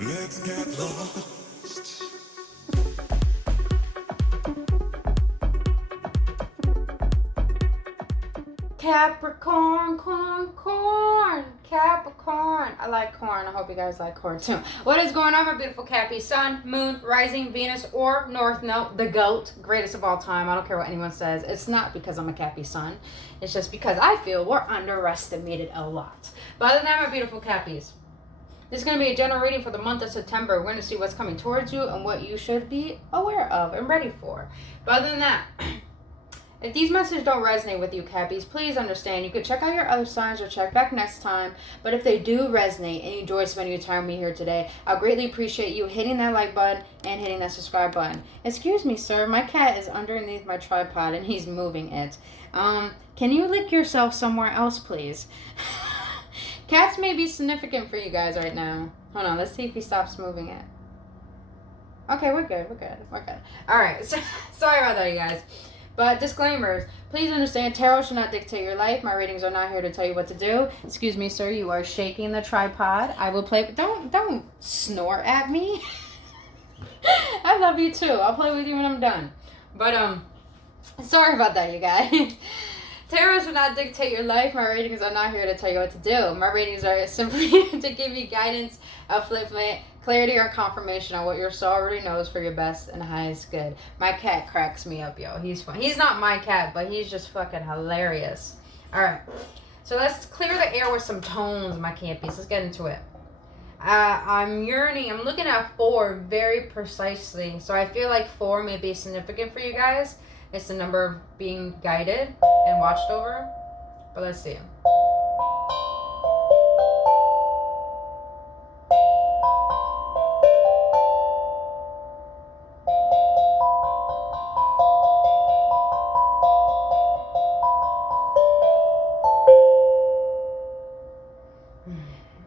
Let's get lost. Capricorn, corn. Capricorn. I like corn. I hope you guys like corn too. What is going on, my beautiful Cappies? Sun, moon, rising, Venus, or North Node, the GOAT, greatest of all time. I don't care what anyone says. It's not because I'm a Cappy sun. It's just because I feel we're underestimated a lot. But other than that, my beautiful Cappies, this is going to be a general reading for the month of September. We're going to see what's coming towards you and what you should be aware of and ready for. But other than that, if these messages don't resonate with you, Cappies, please understand. You could check out your other signs or check back next time. But if they do resonate and you enjoy spending your time with me here today, I'll greatly appreciate you hitting that like button and hitting that subscribe button. Excuse me, sir. My cat is underneath my tripod and he's moving it. Can you lick yourself somewhere else, please? Cats may be significant for you guys right now. Hold on. Let's see if he stops moving it. Okay, we're good. All right. Sorry about that, you guys. But disclaimers, please understand, tarot should not dictate your life. My readings are not here to tell you what to do. Excuse me, sir, you are shaking the tripod. I will play, don't snort at me. I love you too. I'll play with you when I'm done. But, sorry about that, you guys. Tarot should not dictate your life. My readings are not here to tell you what to do. My readings are simply to give you guidance, upliftment, clarity, or confirmation on what your soul already knows for your best and highest good. My cat cracks me up, yo. He's fun. He's not my cat, but he's just fucking hilarious. Alright. So let's clear the air with some tones, my Cappies. Let's get into it. I'm looking at 4 very precisely. So I feel like 4 may be significant for you guys. It's the number of being guided and watched over. But let's see.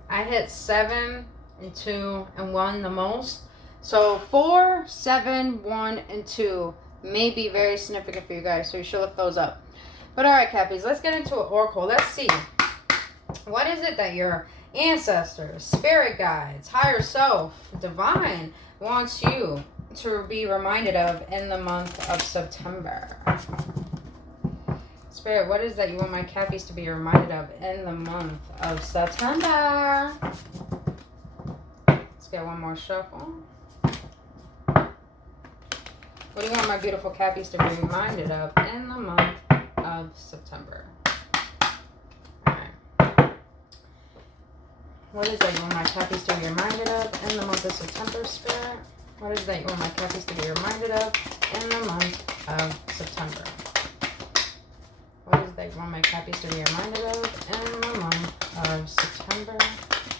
I hit 7 and 2 and 1 the most. So 4, 7, 1, and 2 may be very significant for you guys. So you should look those up. But alright, Cappies, let's get into an oracle. Let's see. What is it that your ancestors, spirit guides, higher self, divine wants you to be reminded of in the month of September? Spirit, what is that you want my Cappies to be reminded of in the month of September? Let's get one more shuffle. What do you want my beautiful Cappies to be reminded of in the month of September? Alright. What is that you want my Cappies to be reminded of in the month of September, Spirit? What is that you want my Cappies to be reminded of in the month of September? What is that you want my Cappies to be reminded of in the month of September?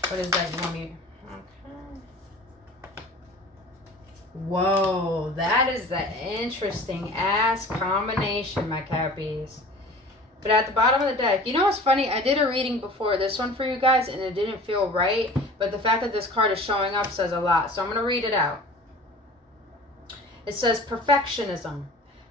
What is that you want me... Okay. Whoa, that is the interesting ass combination, my Cappies. But at the bottom of the deck, you know what's funny? I did a reading before this one for you guys, and it didn't feel right. But the fact that this card is showing up says a lot. So I'm going to read it out. It says, perfectionism.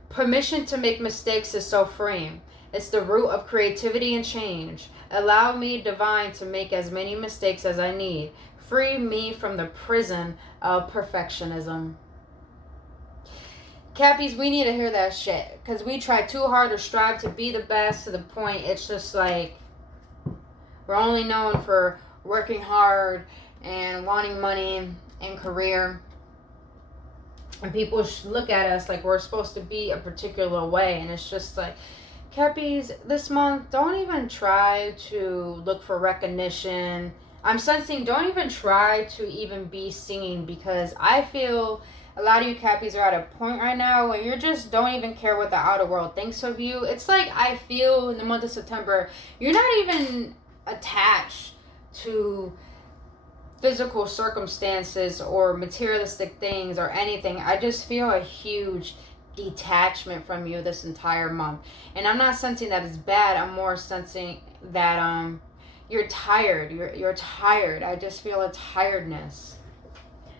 Permission to make mistakes is so freeing. It's the root of creativity and change. Allow me, divine, to make as many mistakes as I need. Free me from the prison of perfectionism. Cappies, we need to hear that shit. Because we try too hard to strive to be the best to the point it's just like we're only known for working hard and wanting money and career. And people look at us like we're supposed to be a particular way. And it's just like, Cappies, this month, don't even try to look for recognition. I'm sensing don't even try to even be singing, because I feel a lot of you Cappies are at a point right now where you just don't even care what the outer world thinks of you. It's like I feel in the month of September, you're not even attached to physical circumstances or materialistic things or anything. I just feel a huge detachment from you this entire month. And I'm not sensing that it's bad. I'm more sensing that you're tired. You're tired. I just feel a tiredness.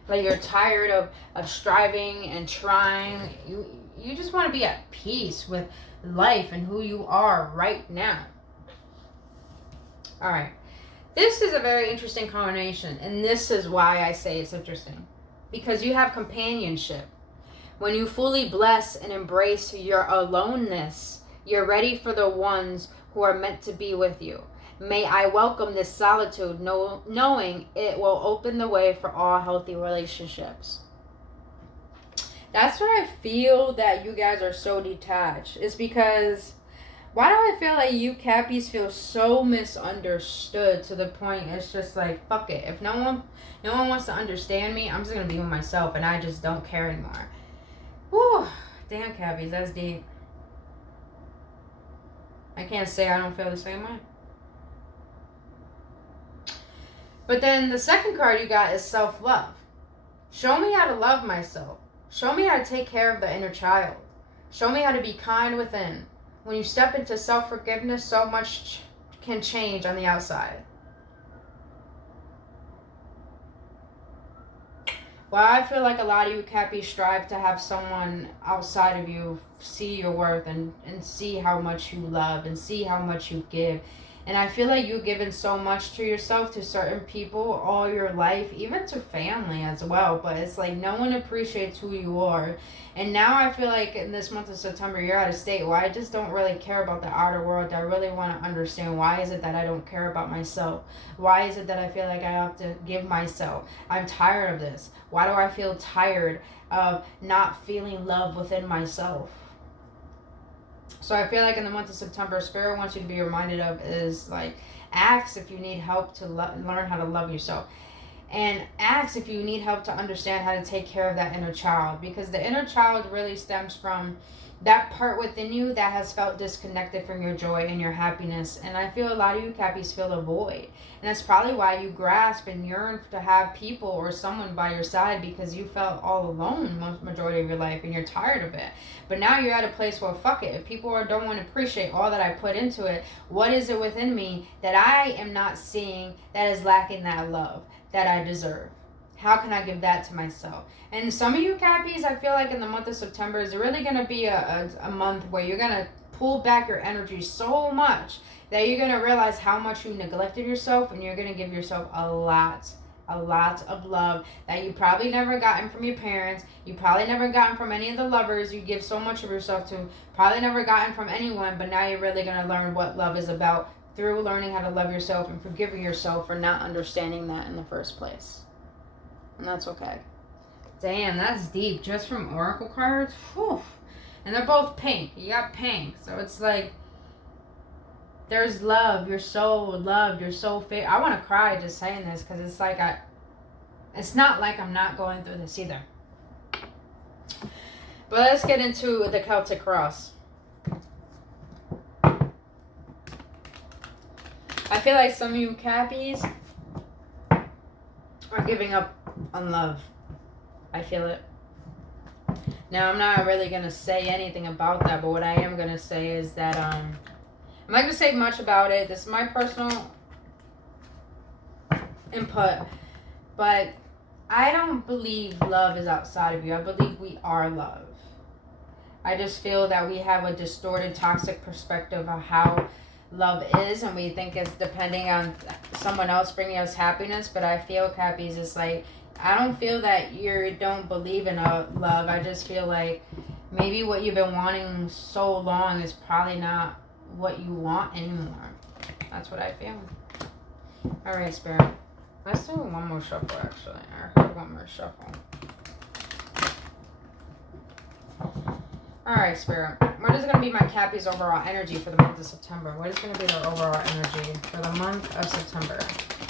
Like you're tired of striving and trying. You just want to be at peace with life and who you are right now. All right. This is a very interesting combination, and this is why I say it's interesting. Because you have companionship. When you fully bless and embrace your aloneness, you're ready for the ones who are meant to be with you. May I welcome this solitude, knowing it will open the way for all healthy relationships. That's what I feel, that you guys are so detached. It's because, why do I feel like you Cappies feel so misunderstood to the point it's just like, fuck it. If no one wants to understand me, I'm just going to be with myself and I just don't care anymore. Whew. Damn, Cappies, that's deep. I can't say I don't feel the same way. But then the second card you got is self-love. Show me how to love myself. Show me how to take care of the inner child. Show me how to be kind within. When you step into self-forgiveness, so much can change on the outside. Well, I feel like a lot of you Cappies strive to have someone outside of you see your worth and see how much you love and see how much you give. And I feel like you've given so much to yourself, to certain people all your life, even to family as well. But it's like no one appreciates who you are. And now I feel like in this month of September, you're at a state where I just don't really care about the outer world. I really want to understand, why is it that I don't care about myself? Why is it that I feel like I have to give myself? I'm tired of this. Why do I feel tired of not feeling love within myself? So I feel like in the month of September, Spirit wants you to be reminded of is like, ask if you need help to learn how to love yourself. And ask if you need help to understand how to take care of that inner child. Because the inner child really stems from that part within you that has felt disconnected from your joy and your happiness. And I feel a lot of you Cappies feel a void. And that's probably why you grasp and yearn to have people or someone by your side, because you felt all alone most majority of your life and you're tired of it. But now you're at a place where, fuck it, if people don't want to appreciate all that I put into it, what is it within me that I am not seeing that is lacking that love that I deserve? How can I give that to myself? And some of you Cappies, I feel like in the month of September is really going to be a month where you're going to pull back your energy so much that you're going to realize how much you neglected yourself, and you're going to give yourself a lot of love that you probably never gotten from your parents. You probably never gotten from any of the lovers you give so much of yourself to. Probably never gotten from anyone, but now you're really going to learn what love is about through learning how to love yourself and forgiving yourself for not understanding that in the first place. And that's okay. Damn, that's deep. Just from Oracle cards. Whew. And they're both pink. You got pink. So it's like, there's love. You're so loved. You're so fit. I want to cry just saying this, because it's like it's not like I'm not going through this either. But let's get into the Celtic cross. I feel like some of you Cappies are giving up on love. I feel it. Now, I'm not really going to say anything about that, but what I am going to say is that I'm not going to say much about it. This is my personal input, but I don't believe love is outside of you. I believe we are love. I just feel that we have a distorted, toxic perspective of how love is, and we think it's depending on someone else bringing us happiness. But I feel, Cappies, it's like, I don't feel that you don't believe in love. I just feel like maybe what you've been wanting so long is probably not what you want anymore. That's what I feel. All right, Spirit. Let's do one more shuffle, actually. I heard one more shuffle. All right, Spirit. What is going to be my Cappies' overall energy for the month of September? What is going to be their overall energy for the month of September?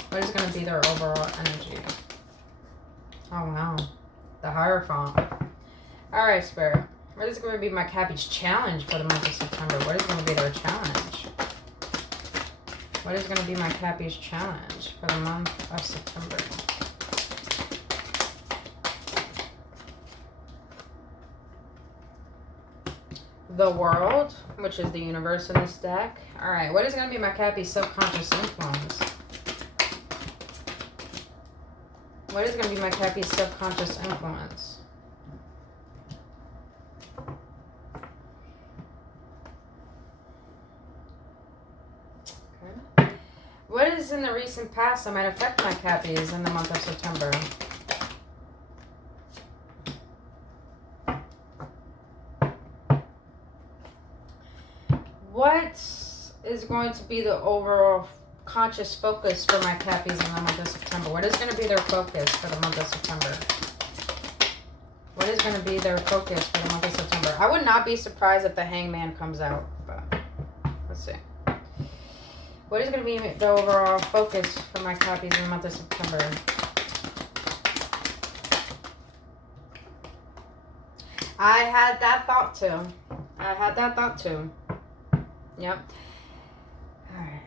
What is going to be their overall energy? Oh, wow. The Hierophant. All right, Spirit. What is going to be my Cappies' challenge for the month of September? What is going to be their challenge? What is going to be my Cappies' challenge for the month of September? The World, which is the universe in this deck. All right, what is going to be my Cappies' subconscious influence? What is going to be my Cappies' subconscious influence? Okay. What is in in the recent past that might affect my Cappies in the month of September? What is going to be the overall conscious focus for my Cappies in the month of September? What is going to be their focus for the month of September? What is going to be their focus for the month of September? I would not be surprised if the Hangman comes out, but let's see. What is going to be the overall focus for my Cappies in the month of September? I had that thought too. Yep. Alright.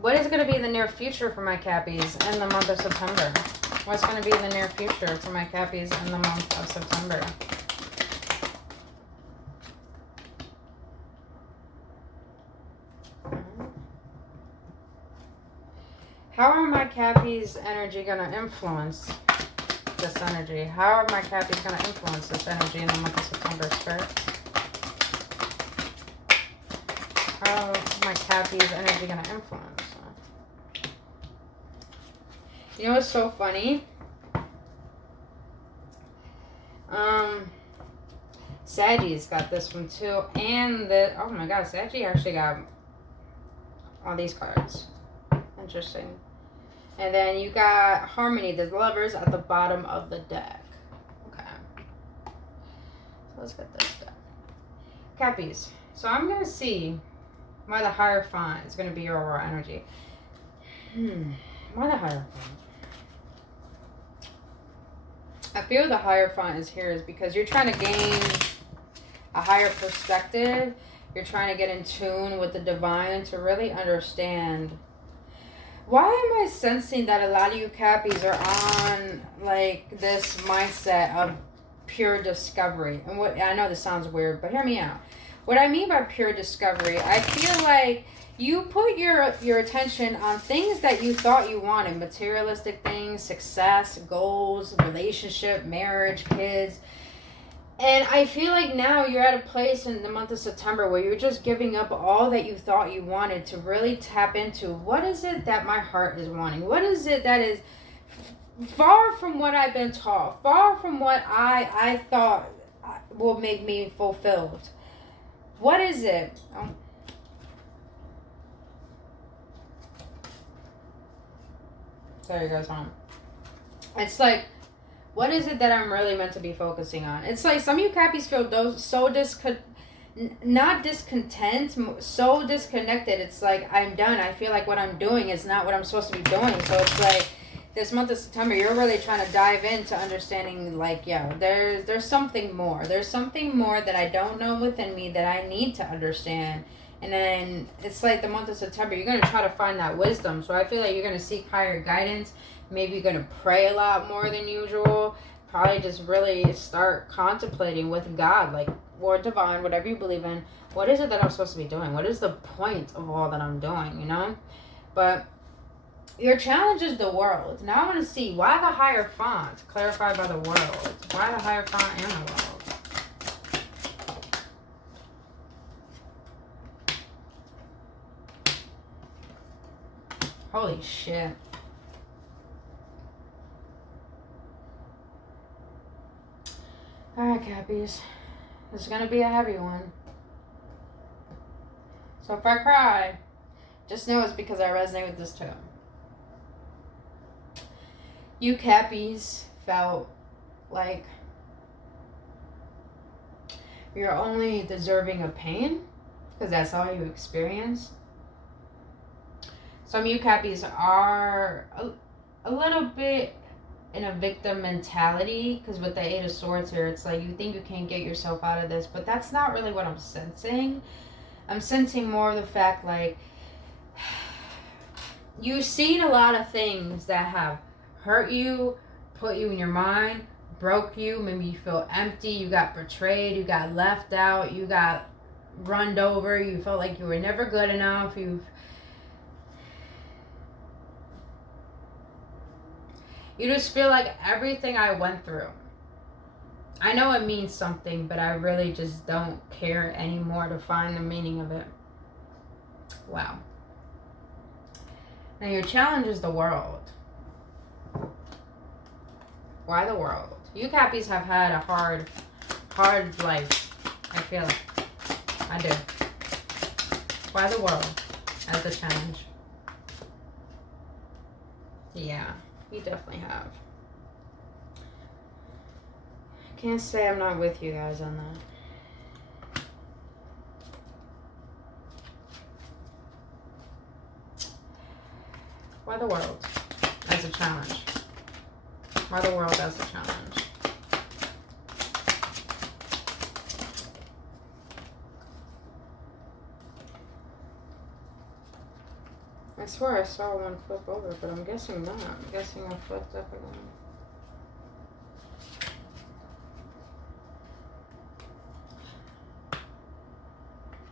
What is going to be the near future for my Cappies in the month of September? What's going to be the near future for my Cappies in the month of September? How are my Cappies' energy going to influence this energy? How are my Cappies going to influence this energy in the month of September, Spirit? How are my Cappies' energy going to influence? You know what's so funny? Saggy's got this one too. And oh my god, Saggy actually got all these cards. Interesting. And then you got Harmony, the Lovers, at the bottom of the deck. Okay. So let's get this done. Cappies. So I'm going to see why the Hierophant is going to be your overall energy. Why the Hierophant? I feel the Hierophant is here is because you're trying to gain a higher perspective. You're trying to get in tune with the divine to really understand. Why am I sensing that a lot of you Cappies are on like this mindset of pure discovery? And what I know this sounds weird, but hear me out. What I mean by pure discovery, I feel like you put your attention on things that you thought you wanted, materialistic things, success, goals, relationship, marriage, kids. And I feel like now you're at a place in the month of September where you're just giving up all that you thought you wanted to really tap into what is it that my heart is wanting? What is it that is far from what I've been taught, far from what I thought will make me fulfilled? What is it? Oh. There goes home. It's like, what is it that I'm really meant to be focusing on? It's like some of you Cappies feel so not discontent, so disconnected. It's like, I'm done. I feel like what I'm doing is not what I'm supposed to be doing. So it's like, this month of September, you're really trying to dive into understanding, like, yeah, there's something more. There's something more that I don't know within me that I need to understand. And then it's like the month of September, you're going to try to find that wisdom. So I feel like you're going to seek higher guidance. Maybe you're going to pray a lot more than usual. Probably just really start contemplating with God, like, or divine, whatever you believe in. What is it that I'm supposed to be doing? What is the point of all that I'm doing, you know? But your challenge is the world. Now I want to see why the Hierophant, clarified by the world. Why the Hierophant and the world? Holy shit. Alright, Cappies. This is going to be a heavy one. So if I cry, just know it's because I resonate with this too. You Cappies felt like you're only deserving of pain because that's all you experienced. Some of you Cappies are a little bit in a victim mentality because with the Eight of Swords here, it's like you think you can't get yourself out of this, but that's not really what I'm sensing. I'm sensing more of the fact like you've seen a lot of things that have hurt you, put you in your mind, broke you, maybe you feel empty, you got betrayed, you got left out, you got runned over, you felt like you were never good enough, you just feel like everything I went through, I know it means something, but I really just don't care anymore to find the meaning of it. Wow. Now your challenge is the world. Why the world? You Cappies have had a hard life. I feel it. I do. Why the world as the challenge? Yeah, you definitely have. Can't say I'm not with you guys on that. Why the world as a challenge? Why the world as a challenge? I swear I saw one flip over, but I'm guessing not. I'm guessing I flipped up again.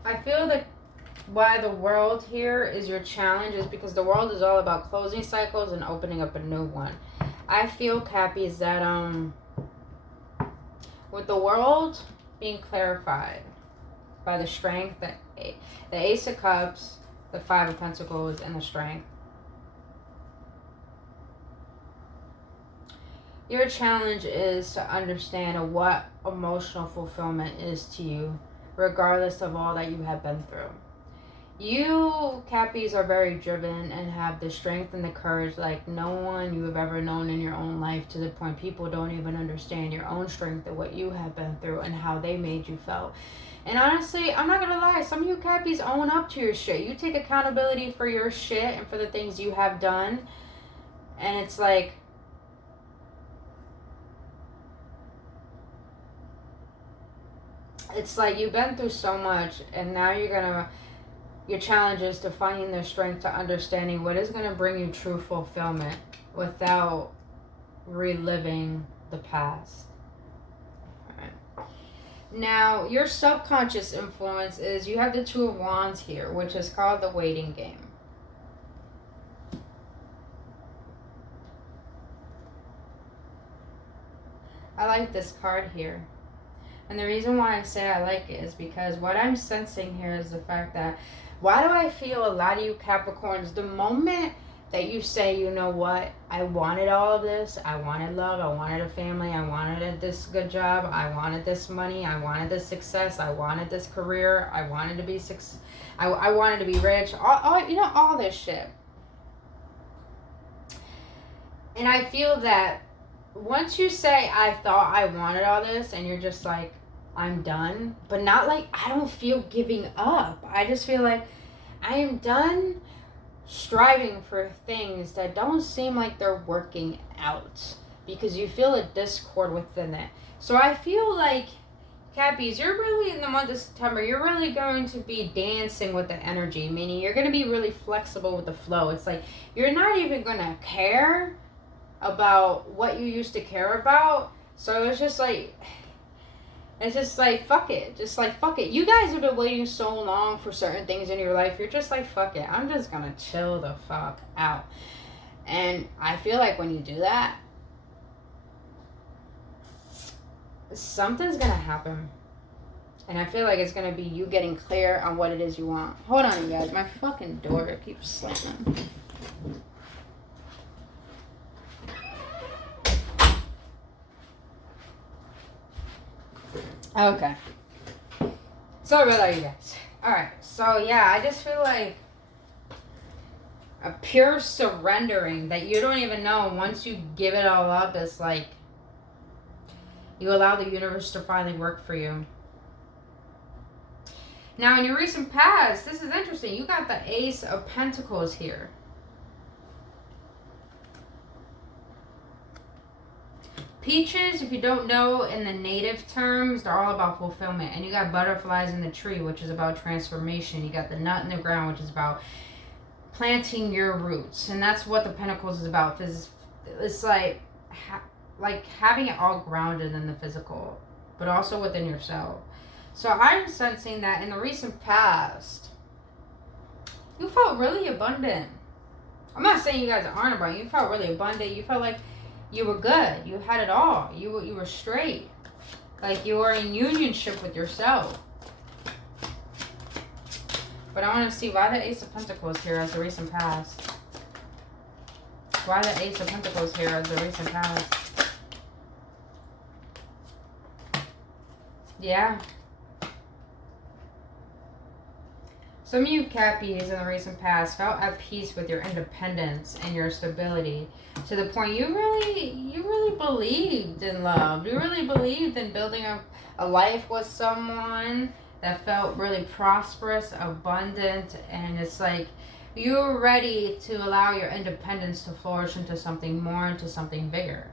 I feel that why the world here is your challenge is because the world is all about closing cycles and opening up a new one. I feel, Cappies, that with the world being clarified by the strength, the Ace of Cups, the Five of Pentacles, and the Strength. Your challenge is to understand what emotional fulfillment is to you, regardless of all that you have been through. You, Cappies, are very driven and have the strength and the courage like no one you have ever known in your own life, to the point people don't even understand your own strength and what you have been through and how they made you feel. And honestly, I'm not gonna lie, some of you Cappies own up to your shit. You take accountability for your shit and for the things you have done. And it's like, you've been through so much, and now your challenge is to finding the strength to understanding what is gonna bring you true fulfillment without reliving the past. Now, your subconscious influence is, you have the Two of Wands here, which is called the waiting game. I like this card here. And the reason why I say I like it is because what I'm sensing here is the fact that, why do I feel a lot of you Capricorns, the moment that you say, you know what, I wanted all of this, I wanted love, I wanted a family, I wanted this good job, I wanted this money, I wanted this success, I wanted this career, I wanted to be I wanted to be rich, all this shit. And I feel that once you say, I thought I wanted all this, and you're just like, I'm done, but not like, I don't feel giving up. I just feel like I am done striving for things that don't seem like they're working out, because you feel a discord within it. So I feel like, Cappies, you're really, in the month of September, you're really going to be dancing with the energy, meaning you're going to be really flexible with the flow. It's like, you're not even going to care about what you used to care about. So it's just like, fuck it. Just like, fuck it. You guys have been waiting so long for certain things in your life. You're just like, fuck it. I'm just gonna chill the fuck out. And I feel like when you do that, something's gonna happen. And I feel like it's gonna be you getting clear on what it is you want. Hold on, you guys. My fucking door keeps slamming. Okay. Sorry about that, you guys. Alright, so yeah, I just feel like a pure surrendering that you don't even know. Once you give it all up, it's like you allow the universe to finally work for you. Now, in your recent past, this is interesting. You got the Ace of Pentacles here. Peaches, if you don't know, in the native terms, they're all about fulfillment. And you got butterflies in the tree, which is about transformation. You got the nut in the ground, which is about planting your roots. And that's what the Pentacles is about. It's like having it all grounded in the physical, but also within yourself. So I'm sensing that in the recent past, you felt really abundant. I'm not saying you guys aren't abundant. You felt really abundant. You felt like you were good. You had it all. You were straight. Like you were in unionship with yourself. But I want to see why the Ace of Pentacles here as the recent past. Why the Ace of Pentacles here as the recent past. Yeah. Some of you Cappies in the recent past felt at peace with your independence and your stability to the point you really believed in love. You really believed in building a life with someone that felt really prosperous, abundant, and it's like you were ready to allow your independence to flourish into something more, into something bigger.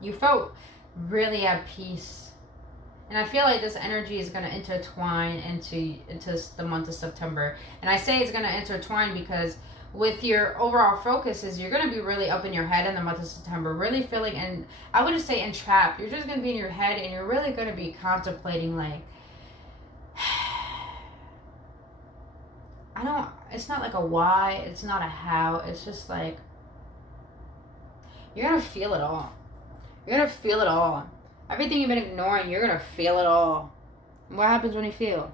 You felt really at peace. And I feel like this energy is going to intertwine into the month of September. And I say it's going to intertwine because with your overall focus is you're going to be really up in your head in the month of September. Really feeling, and I would just say entrapped. You're just going to be in your head and you're really going to be contemplating like, it's not like a why, it's not a how. It's just like, you're going to feel it all. You're going to feel it all. Everything you've been ignoring, you're going to feel it all. And what happens when you feel?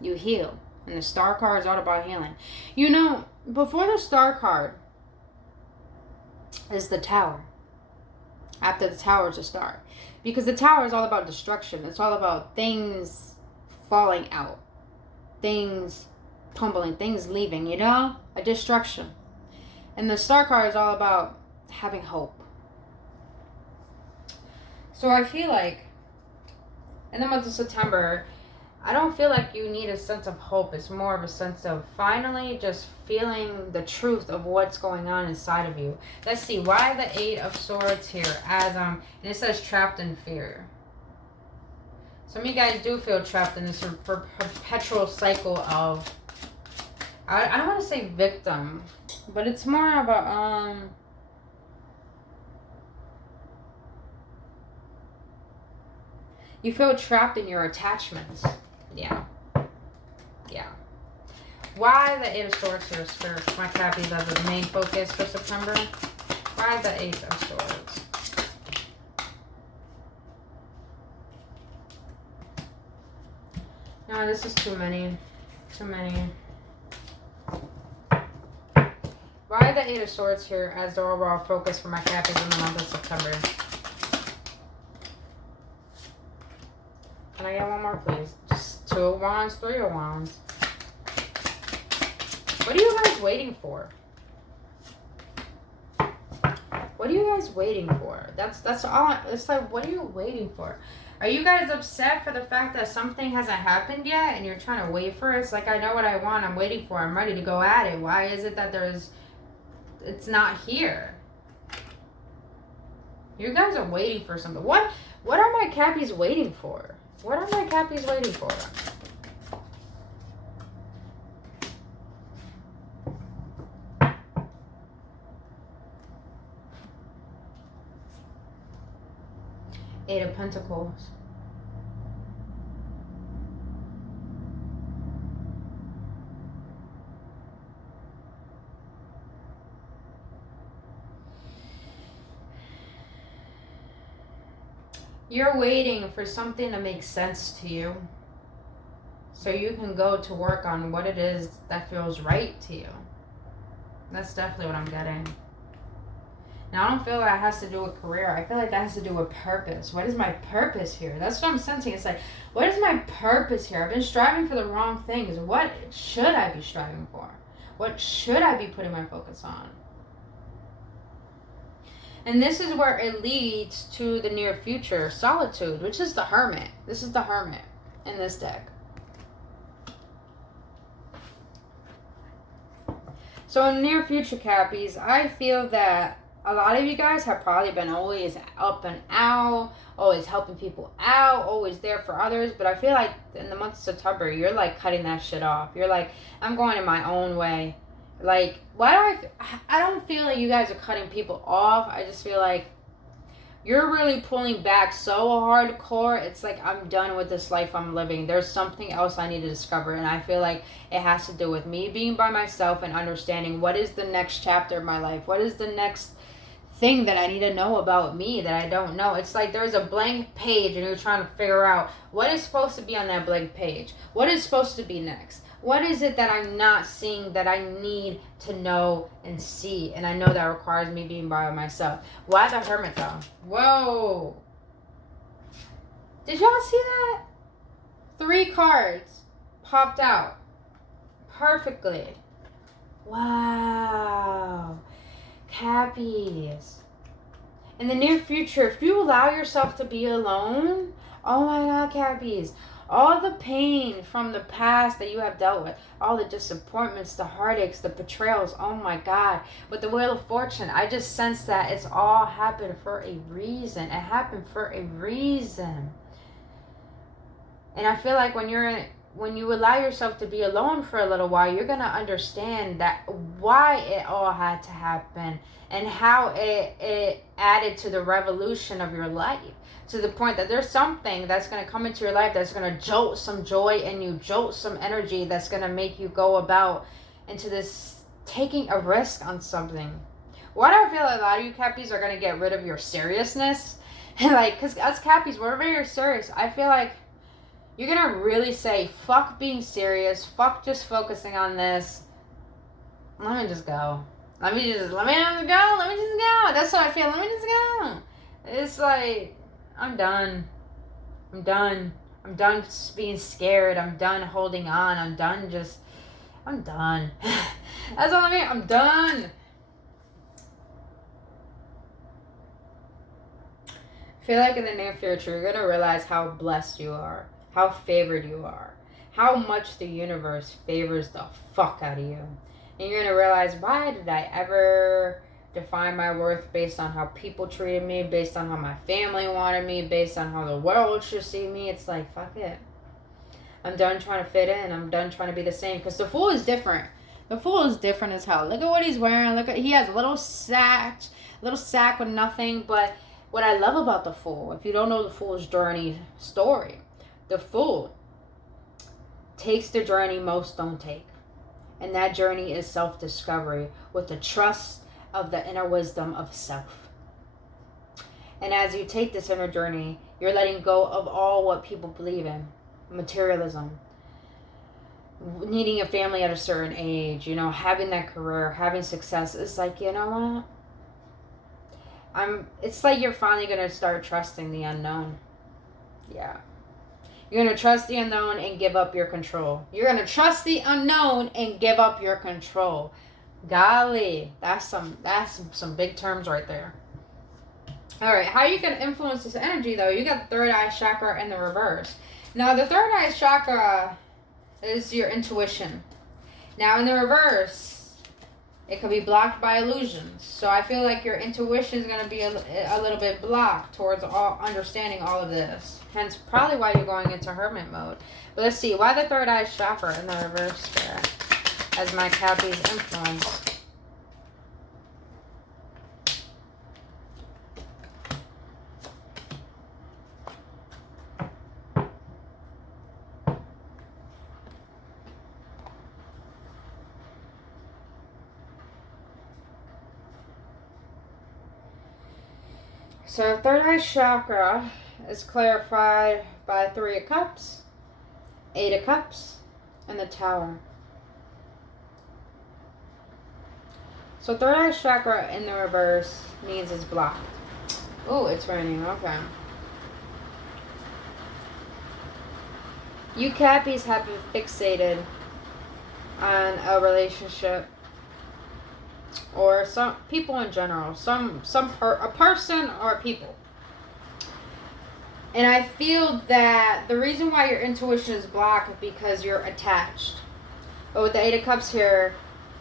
You heal. And the Star card is all about healing. You know, before the Star card is the Tower. After the Tower is the Star. Because the Tower is all about destruction. It's all about things falling out. Things tumbling. Things leaving, you know? A destruction. And the Star card is all about having hope. So I feel like in the month of September, I don't feel like you need a sense of hope. It's more of a sense of finally just feeling the truth of what's going on inside of you. Let's see, why the Eight of Swords here? And it says trapped in fear. Some of you guys do feel trapped in this perpetual cycle of, I don't want to say victim, but it's more of a, you feel trapped in your attachments. Yeah. Yeah. Why the Eight of Swords here, Spirit? My Cappies as the main focus for September. Why the Eight of Swords? No, this is too many. Too many. Why the Eight of Swords here as the overall focus for my Cappies in the month of September? Can I get one more, please? Just 2 of Wands, 3 of Wands. What are you guys waiting for? What are you guys waiting for? That's all. It's like, what are you waiting for? Are you guys upset for the fact that something hasn't happened yet and you're trying to wait for it? It's like, I know what I want. I'm waiting for it. I'm ready to go at it. Why is it that it's not here? You guys are waiting for something. What are my Cappies waiting for? What are my Cappies waiting for? Eight of Pentacles. You're waiting for something to make sense to you so you can go to work on what it is that feels right to you. That's definitely what I'm getting. Now, I don't feel that has to do with career. I feel like that has to do with purpose. What is my purpose here? That's what I'm sensing. It's like, what is my purpose here? I've been striving for the wrong things. What should I be striving for? What should I be putting my focus on? And this is where it leads to the near future, solitude, which is the Hermit. This is the Hermit in this deck. So in near future, Cappies, I feel that a lot of you guys have probably been always up and out, always helping people out, always there for others. But I feel like in the month of September, you're like cutting that shit off. You're like, I'm going in my own way. Like, why do I don't feel like you guys are cutting people off. I just feel like you're really pulling back so hardcore. It's like, I'm done with this life I'm living. There's something else I need to discover. And I feel like it has to do with me being by myself and understanding what is the next chapter of my life. What is the next thing that I need to know about me that I don't know. It's like there's a blank page and you're trying to figure out what is supposed to be on that blank page. What is supposed to be next? What is it that I'm not seeing that I need to know and see? And I know that requires me being by myself. Why the Hermit though? Whoa. Did y'all see that? 3 cards popped out perfectly. Wow. Cappies. In the near future, if you allow yourself to be alone, oh my God, Cappies, all the pain from the past that you have dealt with, all the disappointments, the heartaches, the betrayals, oh my God. With the Wheel of Fortune, I just sense that it's all happened for a reason. It happened for a reason. And I feel like when you allow yourself to be alone for a little while, you're going to understand that why it all had to happen and how it added to the revolution of your life. To the point that there's something that's going to come into your life that's going to jolt some joy in you, jolt some energy that's going to make you go about into this taking a risk on something. Why do I feel like a lot of you Cappies are going to get rid of your seriousness? Like, because us Cappies, we're very serious. I feel like you're going to really say, fuck being serious, fuck just focusing on this. Let me just go. Let me just go. That's what I feel. Let me just go. It's like, I'm done. I'm done being scared. I'm done holding on. I'm done. That's all I mean. I'm done. I feel like in the near future, you're going to realize how blessed you are, how favored you are, how much the universe favors the fuck out of you. And you're going to realize, why did I ever define my worth based on how people treated me, based on how my family wanted me, based on how the world should see me? It's like, fuck it. I'm done trying to fit in. I'm done trying to be the same. Because the Fool is different. The Fool is different as hell. Look at what he's wearing. He has a little sack with nothing. But what I love about the Fool, if you don't know the Fool's journey story, the Fool takes the journey most don't take. And that journey is self-discovery with the trust of the inner wisdom of self. And as you take this inner journey, you're letting go of all what people believe in. Materialism. Needing a family at a certain age. Having that career. Having success. It's like, you know what? It's like you're finally going to start trusting the unknown. Yeah. You're going to trust the unknown and give up your control. You're going to trust the unknown and give up your control. Golly, that's some big terms right there. All right, how you can influence this energy though? You got the third eye chakra in the reverse. Now the third eye chakra is your intuition. Now in the reverse, it could be blocked by illusions. So I feel like your intuition is going to be a little bit blocked towards understanding all of this. Hence probably why you're going into hermit mode. But let's see, why the third eye chakra in the reverse there? As my Cappies influence. So third eye chakra is clarified by 3 of Cups, 8 of Cups, and the Tower. So third eye chakra in the reverse means it's blocked. Oh, it's raining. Okay. You Cappies have been fixated on a relationship, or some people in general, a person or a people. And I feel that the reason why your intuition is blocked is because you're attached. But with the 8 of Cups here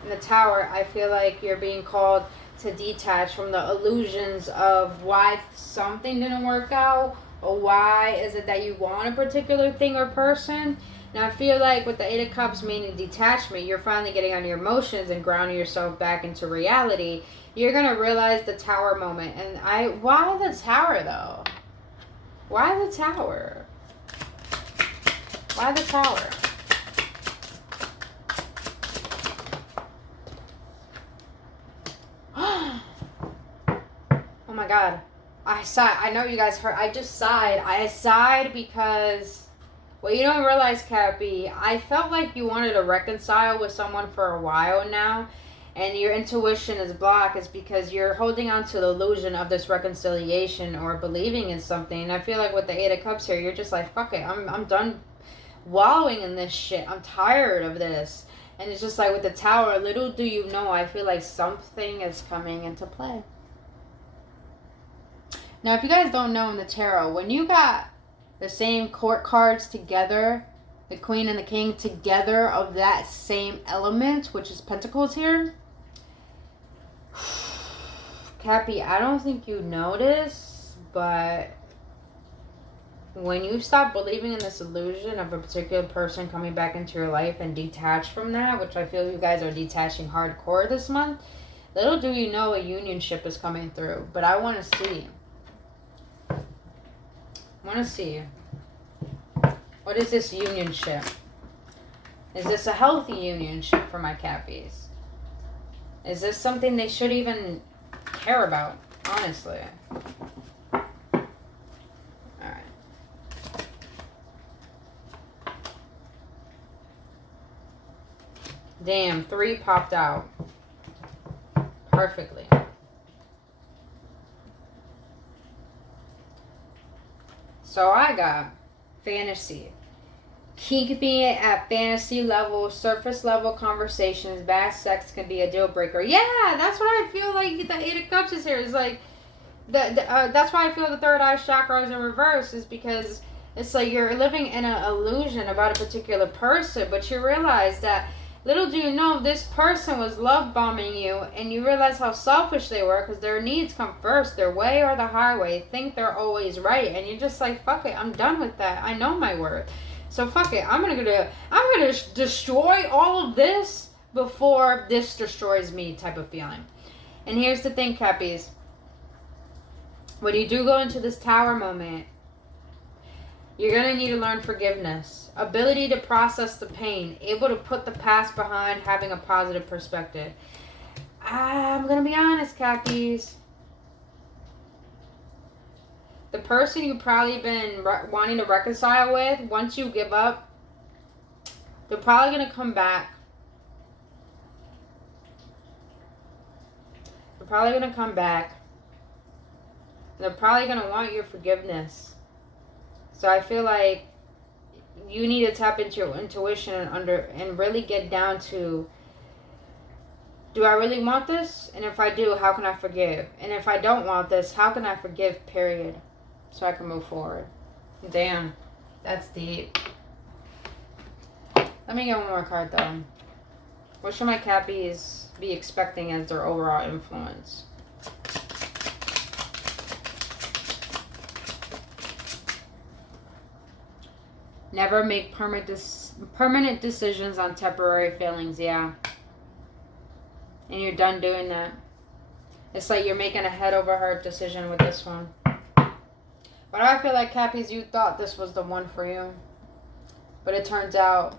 in the Tower, I feel like you're being called to detach from the illusions of why something didn't work out, or why is it that you want a particular thing or person. Now I feel like with the 8 of Cups meaning detachment, you're finally getting on your emotions and grounding yourself back into reality. You're going to realize the Tower moment. And why the Tower though? Why the Tower? Why the Tower? Oh my God. I sighed. I know you guys heard. I just sighed. I sighed because What you don't realize, Cappy, I felt like you wanted to reconcile with someone for a while now, and your intuition is blocked is because you're holding on to the illusion of this reconciliation or believing in something. And I feel like with the Eight of Cups here, you're just like, fuck it, I'm done wallowing in this shit. I'm tired of this. And it's just like with the Tower, little do you know, I feel like something is coming into play. Now, if you guys don't know in the tarot, when you got the same court cards together, the Queen and the King together of that same element, which is Pentacles here, Cappy, I don't think you notice, but when you stop believing in this illusion of a particular person coming back into your life and detach from that, which I feel you guys are detaching hardcore this month, little do you know a unionship is coming through. But I want to see. What is this unionship? Is this a healthy unionship for my Cappies? Is this something they should even care about, honestly? Alright. Damn, 3 popped out. Perfectly. So I got fantasy. Keeping it at fantasy level, surface level conversations, bad sex can be a deal breaker. Yeah, that's what I feel like the Eight of Cups is here. It's like, that's why I feel the third eye chakra is in reverse, is because it's like you're living in an illusion about a particular person, but you realize that little do you know this person was love bombing you, and you realize how selfish they were because their needs come first, their way or the highway, think they're always right, and you're just like, fuck it, I'm done with that. I know my worth. So fuck it, I'm gonna destroy all of this before this destroys me type of feeling. And here's the thing, Cappies. When you do go into this Tower moment, you're gonna need to learn forgiveness, ability to process the pain, able to put the past behind, having a positive perspective. I'm gonna be honest, Cappies. The person you've probably been wanting to reconcile with, once you give up, they're probably going to come back. They're probably going to come back. They're probably going to want your forgiveness. So I feel like you need to tap into your intuition and really get down to, do I really want this? And if I do, how can I forgive? And if I don't want this, how can I forgive, period? So I can move forward. Damn, that's deep. Let me get one more card though. What should my Cappies be expecting as their overall influence? Never make permanent decisions on temporary feelings, yeah. And you're done doing that. It's like you're making a head over heart decision with this one. But I feel like, Cappies, you thought this was the one for you. But it turns out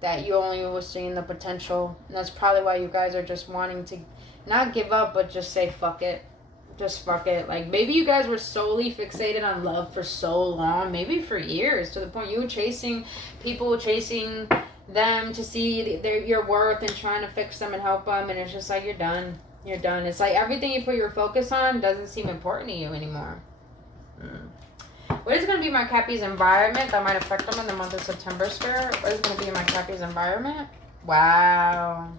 that you only was seeing the potential. And that's probably why you guys are just wanting to not give up, but just say fuck it. Just fuck it. Like, maybe you guys were solely fixated on love for so long. Maybe for years. To the point you were chasing people, chasing them to see your worth and trying to fix them and help them. And it's just like, you're done. You're done. It's like everything you put your focus on doesn't seem important to you anymore. What is going to be my Cappies environment that might affect them in the month of September, Spirit? What is going to be my Cappies environment? Wow.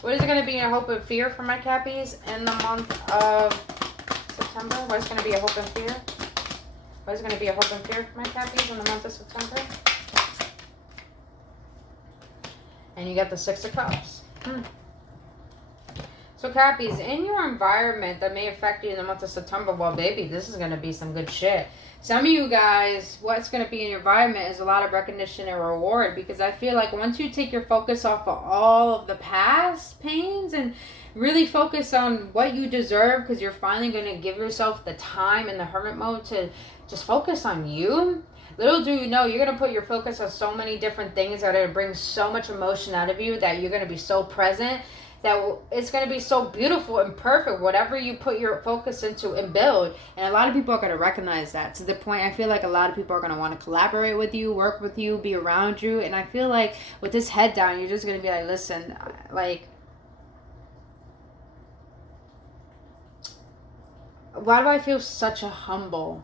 What is it going to be a hope and fear for my Cappies in the month of September? What is going to be a hope and fear? What is going to be a hope and fear for my Cappies in the month of September? And you got the Six of Cups. So Cappies, in your environment that may affect you in the month of September, well, baby, this is going to be some good shit. Some of you guys, what's going to be in your environment is a lot of recognition and reward, because I feel like once you take your focus off of all of the past pains and really focus on what you deserve, because you're finally going to give yourself the time in the hermit mode to just focus on you. Little do you know, you're going to put your focus on so many different things that are going to bring so much emotion out of you that you're going to be so present it's going to be so beautiful and perfect, whatever you put your focus into and build. And a lot of people are going to recognize that, to the point I feel like a lot of people are going to want to collaborate with you, work with you, be around you. And I feel like with this head down, you're just going to be like, listen, like, why do I feel such a humble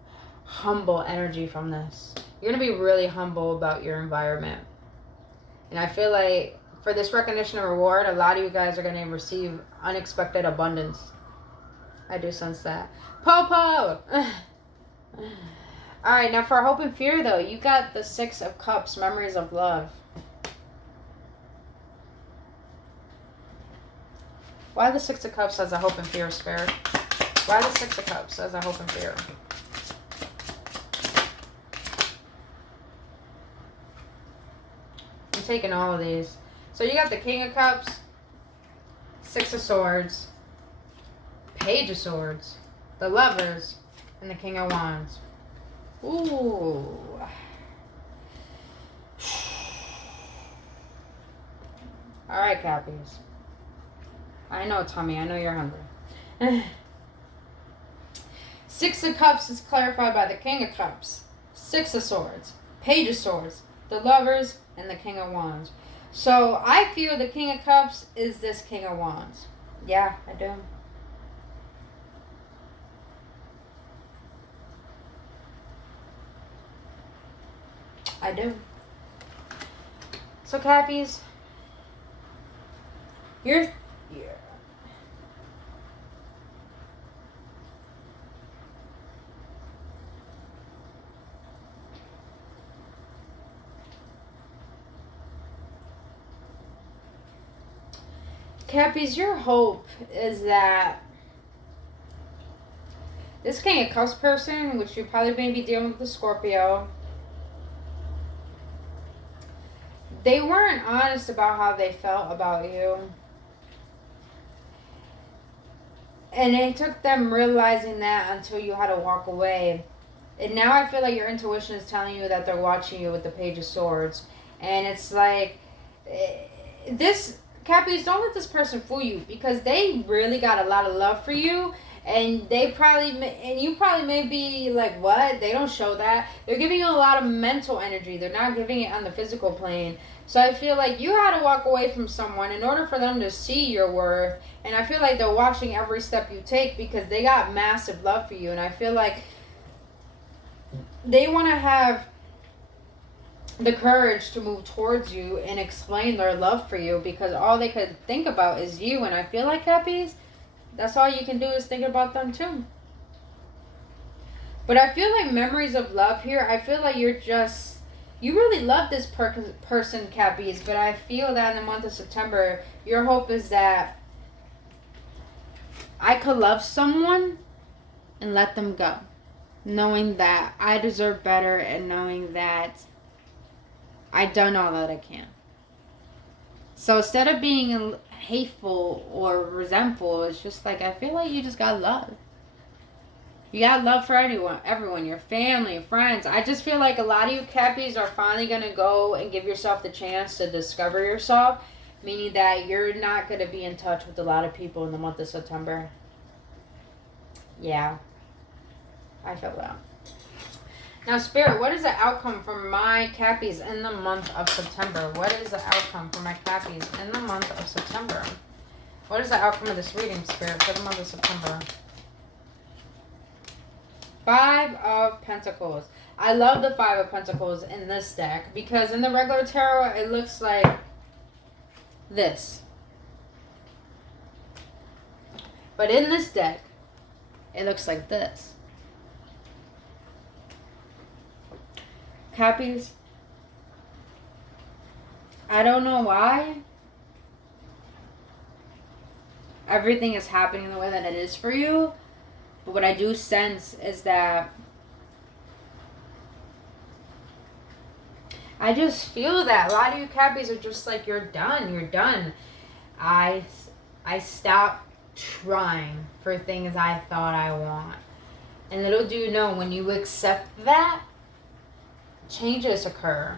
energy from this? You're going to be really humble about your environment. And I feel like for this recognition and reward, a lot of you guys are going to receive unexpected abundance. I do sense that. Popo! Alright, now for hope and fear, though, you got the 6 of Cups, memories of love. Why the 6 of Cups as a hope and fear, Spirit? Why the 6 of Cups as a hope and fear? I'm taking all of these. So you got the King of Cups, 6 of Swords, Page of Swords, the Lovers, and the King of Wands. Ooh. Alright, Cappies. I know, Tommy. I know you're hungry. 6 of Cups is clarified by the King of Cups, 6 of Swords, Page of Swords, the Lovers, and the King of Wands. So I feel the King of Cups is this King of Wands. Yeah, I do. I do. So Cappies, you're Cappies, your hope is that this King of Cups person, which you probably may be dealing with the Scorpio, they weren't honest about how they felt about you. And it took them realizing that until you had to walk away. And now I feel like your intuition is telling you that they're watching you with the Page of Swords. And it's like, this... Cappies, don't let this person fool you, because they really got a lot of love for you, and you probably may be like, what? They don't show that. They're giving you a lot of mental energy. They're not giving it on the physical plane. So I feel like you had to walk away from someone in order for them to see your worth, and I feel like they're watching every step you take because they got massive love for you, and I feel like they want to have the courage to move towards you and explain their love for you, because all they could think about is you. And I feel like, Cappies, that's all you can do is think about them too. But I feel like memories of love here, I feel like you really love this person, Cappies, but I feel that in the month of September, your hope is that I could love someone and let them go, knowing that I deserve better and knowing that I've done all that I can. So instead of being hateful or resentful, it's just like, I feel like you just got love. You got love for everyone, your family, your friends. I just feel like a lot of you Cappies are finally going to go and give yourself the chance to discover yourself, meaning that you're not going to be in touch with a lot of people in the month of September. Yeah, I feel that. Now, Spirit, what is the outcome for my Cappies in the month of September? What is the outcome for my Cappies in the month of September? What is the outcome of this reading, Spirit, for the month of September? 5 of Pentacles. I love the 5 of Pentacles in this deck because in the regular tarot, it looks like this. But in this deck, it looks like this. Cappies, I don't know why everything is happening the way that it is for you, but what I do sense is that I just feel that a lot of you Cappies are just like, you're done. I stopped trying for things I thought I want. And little do you know, when you accept that, changes occur.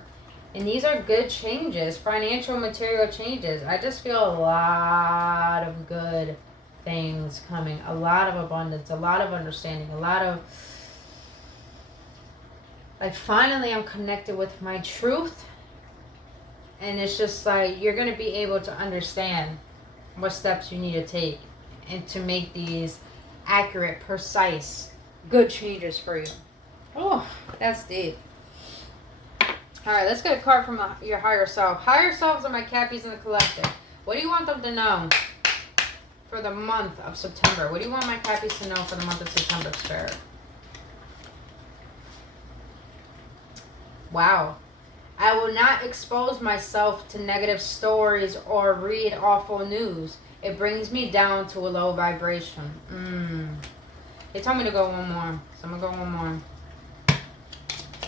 And these are good changes, financial, material changes. I just feel a lot of good things coming, a lot of abundance, a lot of understanding, a lot of, like, finally I'm connected with my truth. And it's just like, you're going to be able to understand what steps you need to take and to make these accurate, precise, good changes for you. Oh, that's deep. All right, let's get a card from your higher self. Higher selves are my Cappies in the collective. What do you want them to know for the month of September? What do you want my Cappies to know for the month of September, Spirit? Wow. I will not expose myself to negative stories or read awful news. It brings me down to a low vibration. They told me to go one more, so I'm going to go one more.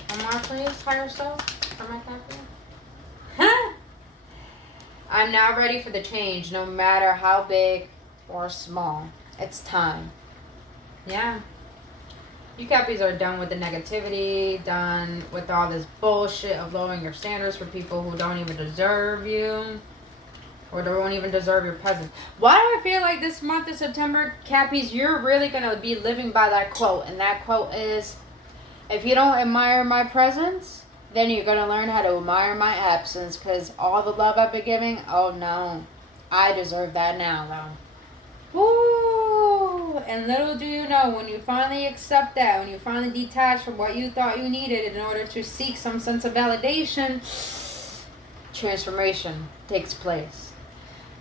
One more, please, higher self, for my Cappy. I'm now ready for the change, no matter how big or small. It's time. Yeah. You Cappies are done with the negativity, done with all this bullshit of lowering your standards for people who don't even deserve you or don't even deserve your presence. Why do I feel like this month of September, Cappies, you're really going to be living by that quote? And that quote is, if you don't admire my presence, then you're going to learn how to admire my absence, because all the love I've been giving, oh no, I deserve that now though. Woo! And little do you know, when you finally accept that, when you finally detach from what you thought you needed in order to seek some sense of validation, transformation takes place.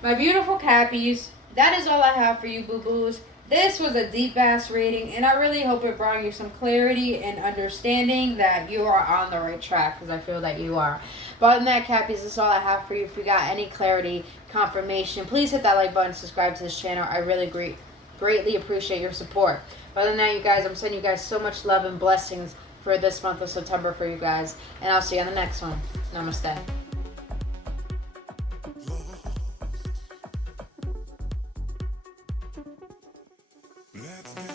My beautiful Cappies, that is all I have for you, boo-boos. This was a deep-ass reading, and I really hope it brought you some clarity and understanding that you are on the right track, because I feel that you are. But other than that, Cappies, this is all I have for you. If you got any clarity, confirmation, please hit that like button, subscribe to this channel. I really greatly appreciate your support. But other than that, you guys, I'm sending you guys so much love and blessings for this month of September for you guys. And I'll see you on the next one. Namaste. Let's